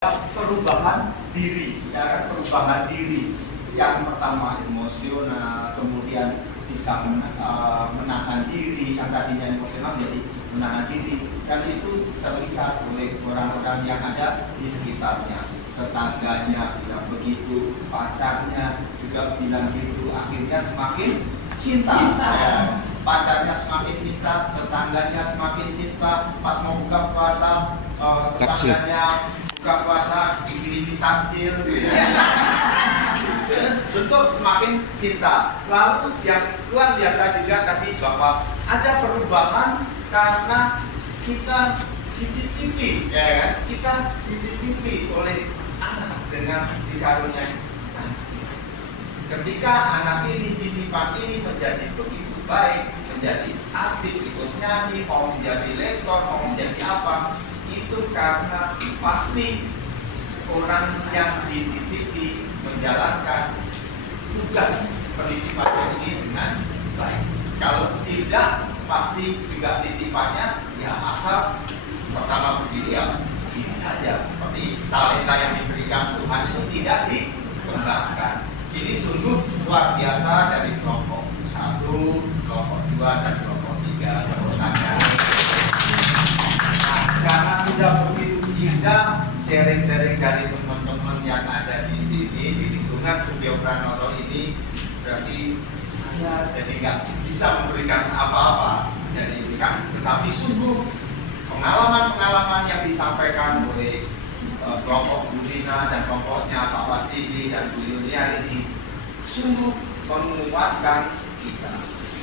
perubahan diri, ya kan, perubahan diri. Yang pertama emosional, kemudian bisa menahan diri, yang tadinya emosional jadi menahan diri, dan itu terlihat oleh orang-orang yang ada di sekitarnya, tetangganya bilang begitu, pacarnya juga bilang gitu, akhirnya semakin cinta. Ya. Pacarnya semakin cinta, tetangganya semakin cinta, pas mau buka puasa tetangganya buka puasa dikirimi takjil, bentuk semakin cinta. Lalu yang luar biasa juga tadi Bapak, ada perubahan karena kita dititipi, ya kan? Kita dititipi oleh Allah dengan dikaruniai. Ketika anak ini titipan ini menjadi begitu baik, menjadi aktif, ikut nyanyi, mau menjadi lektor, mau menjadi apa, itu karena pasti orang yang dititipi menjalankan tugas penitipan ini dengan baik. Kalau tidak, pasti juga titipannya ya asal pertama begini ya ini aja, seperti talenta yang diberikan Tuhan itu tidak dikembangkan. Ini sungguh luar biasa dari kelompok 1, kelompok 2, dan kelompok 3. Karena sudah begitu indah sharing-sharing dari teman-teman yang ada di sini di lingkungan Sugio Pranoto ini, berarti saya jadi nggak bisa memberikan apa-apa dari ini kan, tetapi sungguh pengalaman-pengalaman yang disampaikan oleh kelompok Bu Dina dan kelompoknya Pak Wasidi dan Bu Yuliar ini sungguh menguatkan kita.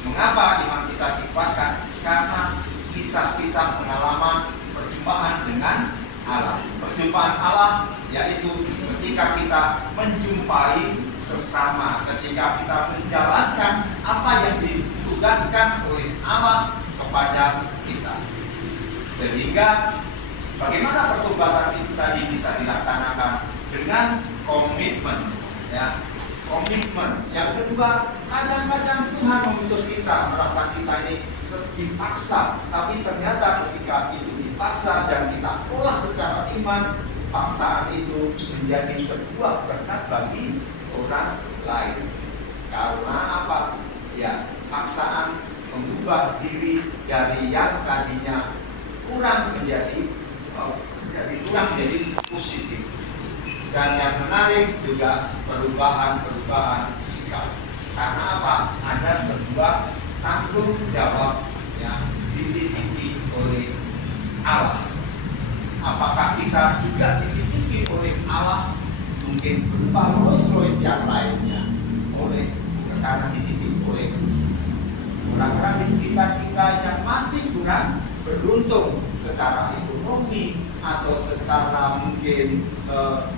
Mengapa iman kita dikuatkan? Karena kisah-kisah pengalaman perjumpaan dengan Allah. Perjumpaan Allah yaitu ketika kita menjumpai sesama, ketika kita menjalankan apa yang ditugaskan oleh Allah kepada kita. Sehingga bagaimana pertobatan itu tadi bisa dilaksanakan dengan komitmen, ya. Komitmen. Yang kedua, kadang-kadang Tuhan mengutus kita, merasa kita ini dipaksa, tapi ternyata ketika itu dipaksa dan kita olah secara iman, paksaan itu menjadi sebuah berkat bagi orang lain. Karena apa? Ya, paksaan mengubah diri dari yang tadinya kurang menjadi kurang menjadi positif. Dan yang menarik juga perubahan sikap. Karena apa? Ada sebuah tanggung jawab yang dititipi oleh Allah. Apakah kita juga dititipi oleh Allah? Mungkin berupa Rolls-Royce yang lainnya, karena dititipi oleh orang-orang di sekitar kita yang masih kurang beruntung secara ekonomi atau secara mungkin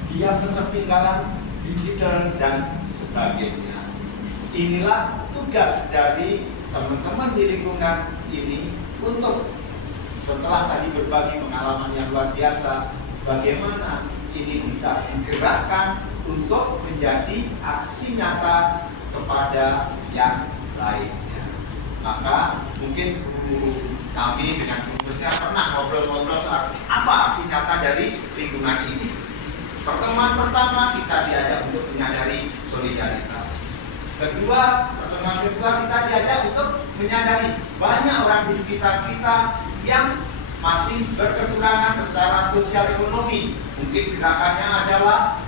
dia ketertinggalan digital dan sebagainya. Inilah tugas dari teman-teman di lingkungan ini untuk setelah tadi berbagi pengalaman yang luar biasa, bagaimana ini bisa digerakkan untuk menjadi aksi nyata kepada yang lainnya. Maka mungkin kami dengan pengurusnya pernah ngobrol-ngobrol soal apa aksi nyata dari lingkungan ini. Pertemuan pertama kita diajak untuk menyadari solidaritas. Pertemuan kedua kita diajak untuk menyadari banyak orang di sekitar kita yang masih berkekurangan secara sosial ekonomi. Mungkin gerakannya adalah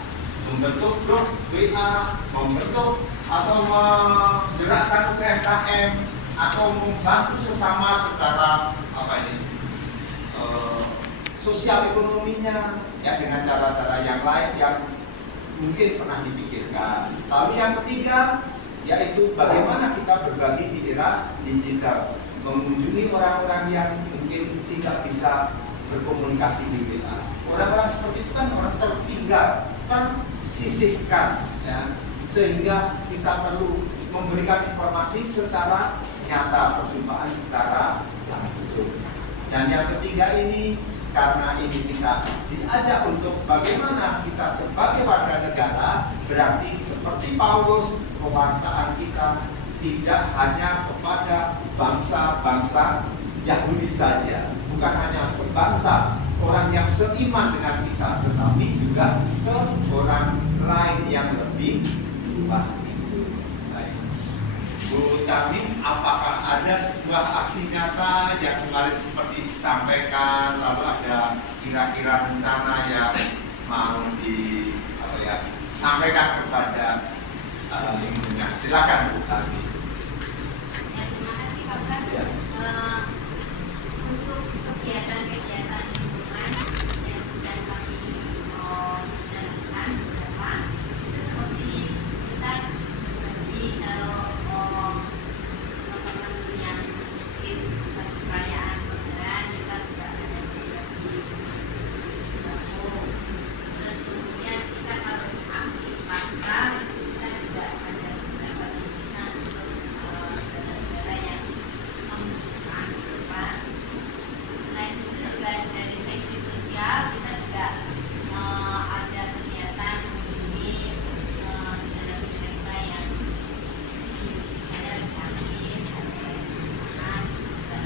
membentuk grup WA, membentuk atau menggerakkan UMKM, atau membantu sesama secara sosial ekonominya, ya, dengan cara-cara yang lain yang mungkin pernah dipikirkan. Lalu yang ketiga yaitu bagaimana kita berbagi di era digital, mengunjungi orang-orang yang mungkin tidak bisa berkomunikasi di WA. Orang-orang seperti itu kan orang tertinggal, tersisihkan, ya, sehingga kita perlu memberikan informasi secara nyata, perjumpaan secara langsung. Dan yang ketiga ini, karena ini kita diajak untuk bagaimana kita sebagai warga negara, berarti seperti Paulus, pewartaan kita tidak hanya kepada bangsa-bangsa Yahudi saja, bukan hanya sebangsa, orang yang seiman dengan kita, tetapi juga ke orang lain yang lebih luas. Baik. Bu Camin, apakah ada sebuah aksi nyata yang kemarin seperti disampaikan, lalu ada kira-kira rencana yang mau disampaikan kepada lingkungan? Silakan Bu Camin. Ya, terima kasih Pak Pras. Ya. Untuk kegiatan-kegiatan lingkungan yang sudah kami jalankan beberapa, itu seperti kita berbagi kalau teman-teman yang muslim bagi perayaan lebaran kita sudah ada berbagi sembako. Terus kemudian kita kalau aksi pasca kita juga ada beberapa bingkisan untuk saudara-saudara yang membutuhkan depan. Selain itu juga dari seksi sosial kita juga ada kegiatan mengunjungi saudara-saudara kita yang misalnya lagi sakit atau yang kesusahan, juga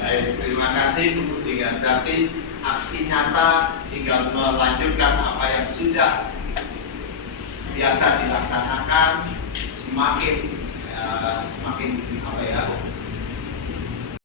Baik, terima kasih Bu Tinggal. Berarti aksi nyata tinggal melanjutkan apa yang sudah biasa dilaksanakan, semakin